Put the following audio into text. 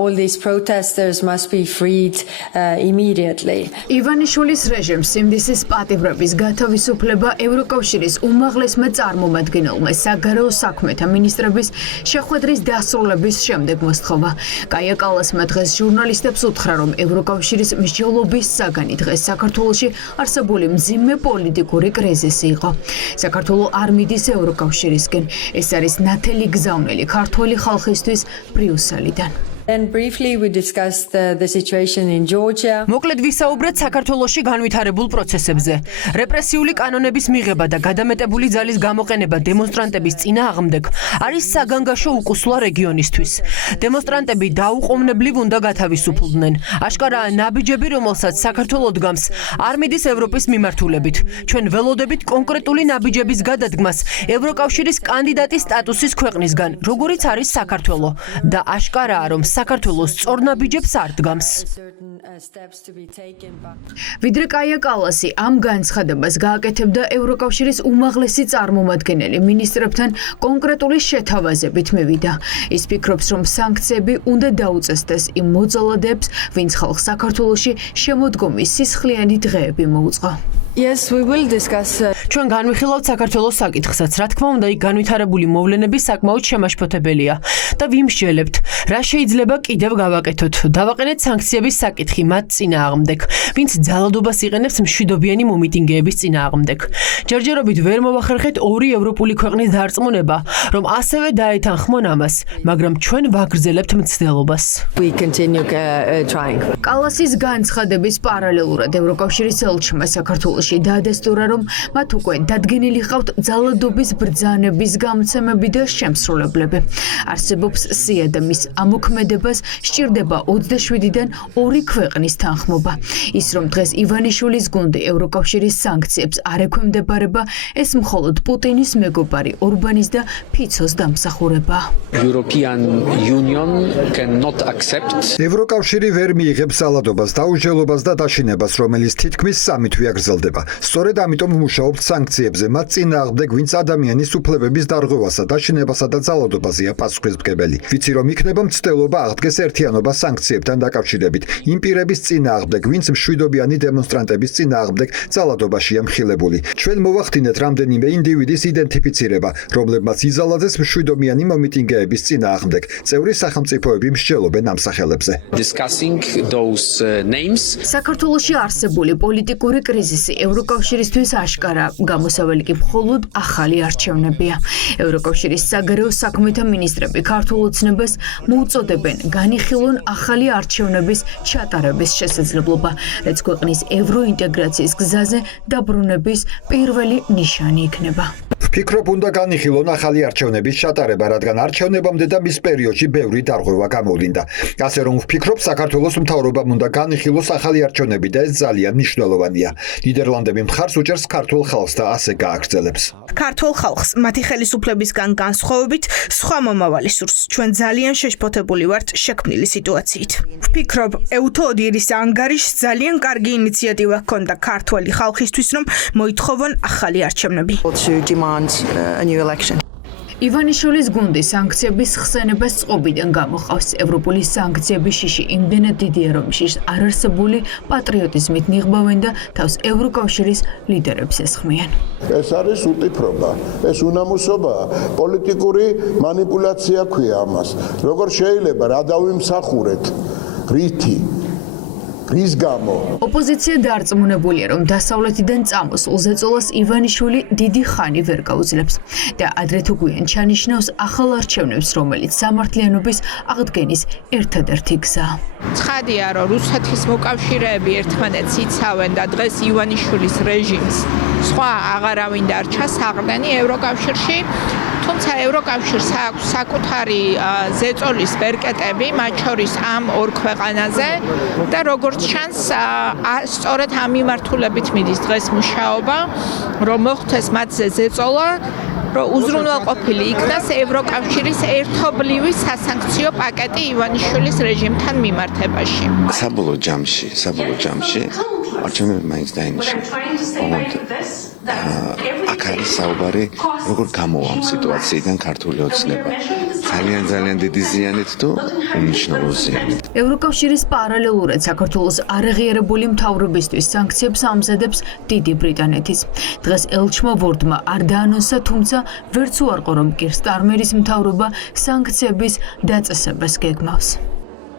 all these protesters must be freed immediately. ივანიშვილის რეჟიმს სიმდისის პატიმრების გათავისუფლება ევროკავშირის უმაღლესმა წარმომადგენელმა საგარეო საქმეთა მინისტრების შეხვედრის დასრულების შემდეგ მოსთხოვა. კაია კალასმა დღეს ჟურნალისტებს უთხრა, რომ ევროკავშირის მსჯელობის საგანი დღეს საქართველოში არსებული მძიმე პოლიტიკური კრიზისი იყო. საქართველო არ მიდის ევროკავშირისკენ. ეს არის ნათელი გზავნილი ქართველი ხალხისთვის ბრიუსელიდან. Then briefly we discussed the situation in Georgia. მოკლედ ვისაუბრეთ საქართველოში განვითარებულ პროცესებზე. რეპრესიული კანონების მიღება და გადამეტებული ძალის გამოყენება დემონსტრანტების წინააღმდეგ არის საგანგაშო უკუსლა რეგიონისთვის. დემონსტრანტები დაუყოვნებლივ უნდა გათავისუფლდნენ. აშკარაა ნაბიჯები, რომელსაც საქართველო დგამს, არ მიდის ევროპის მიმართულებით. ჩვენ ველოდებით კონკრეტული ნაბიჯების გადადგმას ევროკავშირის კანდიდატის სტატუსის ქვეყნისგან, როგორიც არის საქართველო და აშკარაა, რომ საქართველოს სწორ ნაბიჯებს არ დგამს. ვიდრე კაია კალასი ამ განცხადებას გააკეთებდა ევროკავშირის უმაღლესი წარმომადგენელი მინისტრებთან კონკრეტული შეთავაზებით მივიდა. ის ფიქრობს, რომ სანქციები უნდა დაუწესდეს იმ მოძალადეებს, ვინც ხალხს საქართველოში შემოდგომის სისხლიანი დღეები მოუწყო. Yes, we will discuss. ჩვენ განვიხილავთ საქართველოს საკითხსაც. რა თქმა უნდა, იქ განვითარებული მოვლენები საკმაოდ შემაშფოთებელია და ვიმსჯელებთ, რა შეიძლება კიდევ გავაკეთოთ. დავაყენეთ სანქციების საკითხი მათ წინააღმდეგ, ვინც ძალადობას იყენებს მშვიდობიანი მომიტინგეების წინააღმდეგ. ჯერჯერობით ვერ მოვახერხეთ ორი ევროპული ქვეყნის დარწმუნება, რომ ასევე დაეთანხმონ ამას, მაგრამ ჩვენ ვაგრძელებთ მცდელობას. We continue trying. კალასის განცხადების პარალელურად ევროკავშირის ელჩმა საქართველოში დაადასტურა, რომ მათ უკვე დადგენილი ჰყავთ ძალადობის ბრძანების გამცემები და შემსრულებლები. არსებობს სია და მის ამოქმედებას სჭირდება 27-დან 2 ქვეყნის თანხმობა. ის რომ დღეს ივანიშვილის გუნდი ევროკავშირის სანქციებს არ ექვემდებარება, ეს მხოლოდ პუტინის მეგობარი ორბანის და ფიცოს დამსახურება. European Union cannot accept. ევროკავშირი ვერ მიიღებს ძალადობას, დაუსჯელობას და დაშინებას, რომელიც თითქმის 3 თვე აგრძელდება. სწორედ ამიტომ მუშაობთ სანქციებზე მათ წინააღმდეგ, ვინც ადამიანის უფლებების დარღვევასა, დაშინებასა და ძალადობაზეა პასუხისმგებელი. ვიცი, რომ იქნება მცდელობა აღდგეს ერთიანობა სანქციებთან დაკავშირებით იმ პირების წინააღმდეგ, ვინც მშვიდობიანი დემონსტრანტების წინააღმდეგ ძალადობაშია მხილებული. ჩვენ მოვახდინეთ რამდენიმე ინდივიდის იდენტიფიცირება, რომლებმაც იზალაძეს მშვიდობიანი მომიტინგეების წინააღმდეგ. წევრი სახელმწიფოები მსჯელობენ ამ სახელებზე. Discussing those names. საქართველოში არსებული პოლიტიკური კრიზისი ევროკავშირისთვის აშკარა, გამოსავალი კი მხოლოდ ახალი არჩევნებია. ევროკავშირის საგარეო საქმეთა მინისტრები ქართულ ოცნებას მოუწოდებენ განიხილონ ახალი არჩევნების ჩატარების შესაძლებლობა, რაც ქვეყნის ევროინტეგრაციის გზაზე დაბრუნების პირველი ნიშანი იქნება. ვფიქრობ, უნდა განიხილონ ახალი არჩევნების ჩატარება, რადგან არჩევნებამდე და მის პერიოდში ბევრი დარღვევა გამოვლინდა. ასე რომ ვფიქრობ, საქართველოს მთავრობამ უნდა განიხილოს ახალი არჩევნები და ეს ძალიან მნიშვნელოვანია. ნიდერლანდები მხარს უჭერს ქართულ ხალხს და ასე გააგრძელებს. ქართულ ხალხს მათი ხელისუფლებისგან განსხვავებით სხვა მომავალი სურს. ჩვენ ძალიან შეშფოთებული ვართ შექმნილი სიტუაციით. ვფიქრობ, ევთო ოდიერის ანგარიშს ძალიან კარგი ინიციატივა ჰქონდა ქართველი ხალხისთვის, რომ მოითხოვონ ახალი არჩევნები. ივანიშვილის გუნდი სანქციების ხსენებას წყობიდან გამოყავს. ევროპული სანქციების შიში იმდენად დიდია, რომ შიშს არარსებული პატრიოტიზმით ნიღბავენ და თავს ევროკავშირის ლიდერებს ესხმიან. ეს არის უტიფრობა, ეს უნამუსობაა, პოლიტიკური მანიპულაცია ქვია ამას. როგორ შეიძლება რა დავიმსახურეთ? რითი? რის გამო? ოპოზიცია დარწმუნებულია, რომ დასავლეთიდან წამოსულ ზეწოლას ივანიშვილი დიდი ხანი ვერ გაუძლებს და ადრე თუ გვიან ჩანიშნავს ახალ არჩევნებს, რომელიც სამართლიანობის აღდგენის ერთადერთი გზაა. ცხადია, რომ რუსეთის მოკავშირეები ერთმანეთს იცავენ და დღეს ივანიშვილის რეჟიმს სხვა აღარავინ დარჩა საყრდენი ევროკავშირში. თუმცა ევროკავშირს აქვს საკუთარი ზეწოლის ბერკეტები, მათ შორის ამ ორ ქვეყანაზე და როგორც ჩანს, სწორედ ამ მიმართულებით მიდის დღეს მუშაობა, რომ მოხდეს მათზე ზეწოლა, რომ უზრუნველყოფილი იქნას ევროკავშირის ერთობლივი სასანქციო პაკეტი ივანიშვილის რეჟიმთან მიმართებაში. საბოლოო ჯამში არჩევნები მაინც დაინიშნა. აქ არის საუბარი, როგორ გამოვა ამ სიტუაციიდან ქართული ოცნება. ძალიან დიდი ზიანით თუ უნიშნულო ზიანით. ევროკავშირის პარალელურად საქართველოს არაღიარებული მთავრობისთვის სანქციებს ამზადებს დიდი ბრიტანეთის. დღეს ელჩმა ვორდმა არ დაანონსა, თუმცა ვერც უარყო, რომ კირ სტარმერის მთავრობა სანქციების დაწესებას გეგმავს.